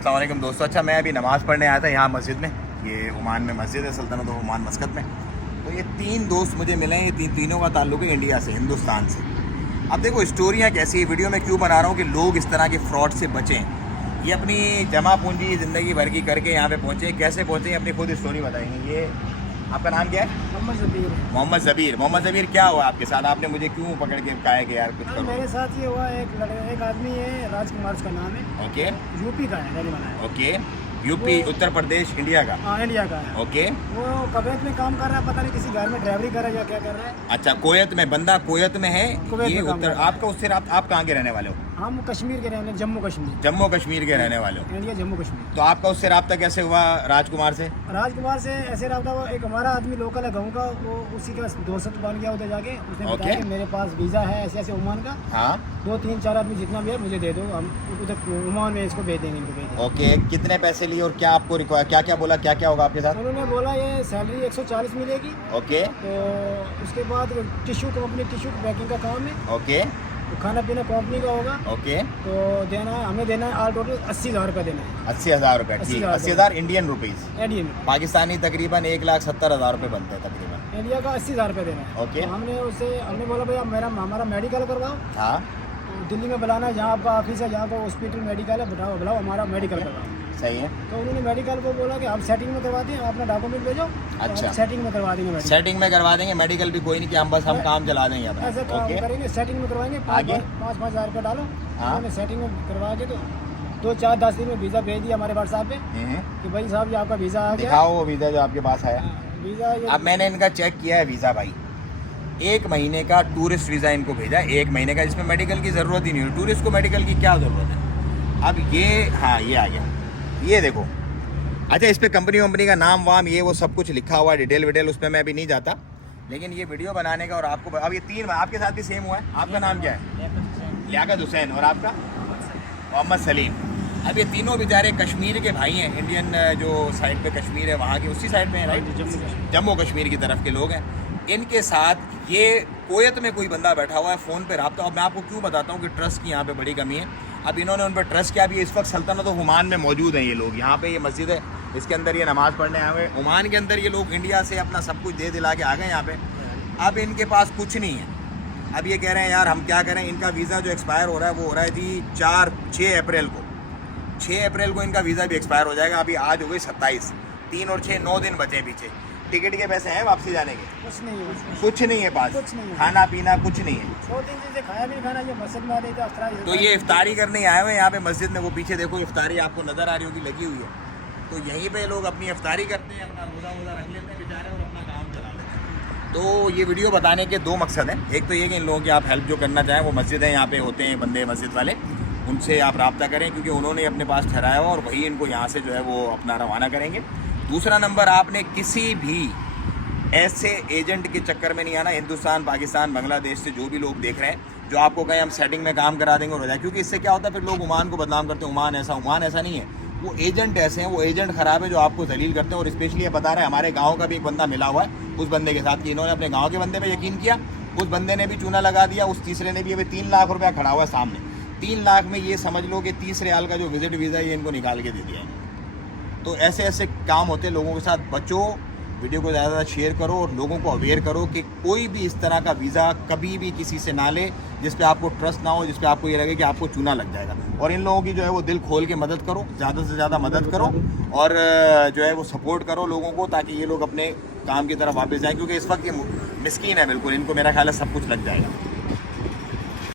अस्सलाम वालेकुम दोस्तों। अच्छा, मैं अभी नमाज़ पढ़ने आया था यहाँ मस्जिद में। ये ओमान में मस्जिद है, सल्तनत ऑफ ओमान मस्कत में। तो ये तीन दोस्त मुझे मिले हैं। ये तीनों का ताल्लुक है इंडिया से, हिंदुस्तान से। अब देखो स्टोरियाँ कैसी, वीडियो में क्यों बना रहा हूँ कि लोग इस तरह के फ्रॉड से बचें। ये अपनी जमा पूंजी ज़िंदगी भर की करके यहाँ पे पहुँचे, कैसे पहुँचे अपनी खुद स्टोरी बताएंगे। ये आपका नाम क्या है? मोहम्मद ज़बीर। मोहम्मद ज़बीर, क्या हुआ आपके साथ? आपने मुझे क्यों पकड़ के कहा है कि यार कुछ करो? मेरे साथ ये हुआ, एक आदमी है, राजकुमार उसका नाम है। ओके। यूपी का है, रहने वाला है। Okay, UP, Uttar Pradesh, India का? हाँ, इंडिया का है। ओके। वो कुवैत में काम कर रहा है, पता नहीं किसी घर में ड्राइवरी कर रहा है या क्या कर रहा है। अच्छा, कुवैत में, बंदा कुवैत में है। कुवैत ये में काम उत्तर, कर रहा है। आपका उससे आप कहाँ के रहने वाले हो? हम कश्मीर के रहने, जम्मू कश्मीर। जम्मू कश्मीर के रहने वाले हो। इंडिया जम्मू कश्मीर। तो आपका उससे रब्ता कैसे हुआ राजकुमार से? राजकुमार से ऐसे रहा वो, एक हमारा आदमी लोकल है गाँव का, वो उसी का दोस्त बन गया उधर जाके। उसने बताया कि मेरे पास वीज़ा है ऐसे ऐसे ओमान का। हाँ। 2-3-4 आदमी जितना भी है मुझे दे दो, हम उधर ओमान में इसको भेज देंगे, इनको भेज देंगे। ओके, कितने पैसे लिए और क्या आपको रिक्वायर, क्या क्या बोला, क्या क्या होगा आपके साथ? उन्होंने बोला ये सैलरी 140 मिलेगी। ओके। तो उसके बाद टिश्यू कंपनी, टिश्यू पैकिंग का काम है। ओके। तो खाना पीना कंपनी का होगा। ओके। तो देना है, हमें देना है ऑल टोटल 80,000 रुपये देना है। 80,000 रुपये? ठीक, 80,000 80,000 इंडियन रुपीज़। इंडिया में पाकिस्तानी तकरीबन 1,70,000 रुपये बनते हैं तकरीबन। इंडिया का 80,000 रुपये देना है। ओके। तो हमने बोला भैया हमारा मेडिकल करवाओ। हाँ। तो दिल्ली में बुलाना है, जहाँ आपका ऑफिस है, जहाँ पर हॉस्पिटल मेडिकल है, बुलाओ हमारा मेडिकल करवाओ। सही है। तो उन्होंने मेडिकल को बोला कि हम सेटिंग में करवा दें, अपना डॉक्यूमेंट भेजो। अच्छा। तो सेटिंग में करवा देंगे, सेटिंग में करवा देंगे, मेडिकल भी कोई नहीं कि हम काम चला देंगे अपना। ऐसे काम ओके। करेंगे, सेटिंग में करवाएंगे। आगे? 5-5 हज़ार रुपये डालो। हाँ। उन्होंने सेटिंग में करवा के तो 2-4-10 दिन में वीज़ा भेज दिया हमारे व्हाट्सएप पे कि भाई साहब ये आपका वीज़ा आ गया। दिखाओ वो वीज़ा जो आपके पास आया। वीज़ा ये अब मैंने इनका चेक किया है वीज़ा भाई, 1 महीने का टूरिस्ट वीज़ा इनको भेजा है, 1 महीने का, जिसमें मेडिकल की ज़रूरत ही नहीं है। टूरिस्ट को मेडिकल की क्या ज़रूरत है? अब ये, हाँ ये आ गया, ये देखो। अच्छा, इस पर कंपनी का नाम वाम ये वो सब कुछ लिखा हुआ है, डिटेल विटेल, उस पर मैं अभी नहीं जाता। लेकिन ये वीडियो बनाने का और आपको, अब ये 3 आपके साथ भी सेम हुआ है। आपका नाम क्या है? लियाकत हुसैन। और आपका? मोहम्मद सलीम। अब ये तीनों बेचारे कश्मीर के भाई हैं, इंडियन जो साइड पे कश्मीर है वहाँ के, उसी साइड में है राइट, जम्मू कश्मीर की तरफ के लोग हैं। इनके साथ ये कुवैत में कोई बंदा बैठा हुआ है, फ़ोन पे रब्ता। अब मैं आपको क्यों बताता हूँ कि ट्रस्ट की यहाँ पे बड़ी कमी है। अब इन्होंने उन पर ट्रस्ट किया। अभी इस वक्त सल्तनत ऑफ ओमान में मौजूद हैं ये लोग। यहाँ पे ये मस्जिद है, इसके अंदर ये नमाज़ पढ़ने आए हुए। ओमान के अंदर ये लोग इंडिया से अपना सब कुछ दे दिला के आ गए यहाँ पे। अब इनके पास कुछ नहीं है। अब ये कह रहे हैं यार हम क्या करें। इनका वीज़ा जो एक्सपायर हो रहा है वो हो रहा है जी 6 अप्रैल को। 6 अप्रैल को इनका वीज़ा भी एक्सपायर हो जाएगा। अभी आज हो गई 27, 3 और 6 9 दिन बचे पीछे। टिकट के पैसे हैं वापसी जाने के? कुछ नहीं है, कुछ नहीं है पास, कुछ नहीं है। खाना पीना कुछ नहीं है। 2-3 दिन से खाया भी नहीं, खाना ये मस्जिद में आ रही थी। तो ये इफ्तारी करने आए हुए हैं यहाँ पे मस्जिद में। वो पीछे देखो इफ्तारी आपको नज़र आ रही होगी, लगी हुई है। तो यहीं पे लोग अपनी इफ्तारी करते हैं, अपना रोज़ा वोज़ा रख लेते हैं बेचारे और अपना काम चला लेते हैं। तो ये वीडियो बताने के 2 मकसद हैं। एक तो ये कि इन लोगों की आप हेल्प जो करना चाहें, वो मस्जिद है यहाँ पे होते हैं बंदे मस्जिद वाले, उनसे आप रब्ता करें क्योंकि उन्होंने अपने पास ठहराया हुआ और वही इनको यहाँ से जो है वो अपना रवाना करेंगे। दूसरा नंबर, आपने किसी भी ऐसे एजेंट के चक्कर में नहीं आना। हिंदुस्तान, पाकिस्तान, बांग्लादेश से जो भी लोग देख रहे हैं जो आपको कहें हम सेटिंग में काम करा देंगे और हो जाए, क्योंकि इससे क्या होता है फिर लोग ओमान को बदनाम करते हैं। ओमान ऐसा नहीं है। वो एजेंट ऐसे हैं, वो एजेंट ख़राब है जो आपको जलील करते हैं। और स्पेशली ये बता रहे हैं, हमारे गाँव का भी एक बंदा मिला हुआ है उस बंदे के साथ कि इन्होंने अपने गाँव के बंदे पर यकीन किया, उस बंदे ने भी चूना लगा दिया, उस तीसरे ने भी। अभी 3 लाख रुपया खड़ा हुआ है सामने। 3 लाख में ये समझ लो कि 30 रियाल का जो विजिट वीज़ा है ये इनको निकाल के दे दिया है। तो ऐसे ऐसे काम होते हैं। लोगों के साथ बचो, वीडियो को ज़्यादा शेयर करो और लोगों को अवेयर करो कि कोई भी इस तरह का वीज़ा कभी भी किसी से ना ले जिस पे आपको ट्रस्ट ना हो, जिस पे आपको ये लगे कि आपको चूना लग जाएगा। और इन लोगों की जो है वो दिल खोल के मदद करो, ज़्यादा से ज़्यादा मदद करो और जो है वो सपोर्ट करो लोगों को, ताकि ये लोग अपने काम की तरफ वापस जाएँ। क्योंकि इस वक्त ये मिस्कीन है बिल्कुल, इनको मेरा ख्याल है सब कुछ लग जाएगा।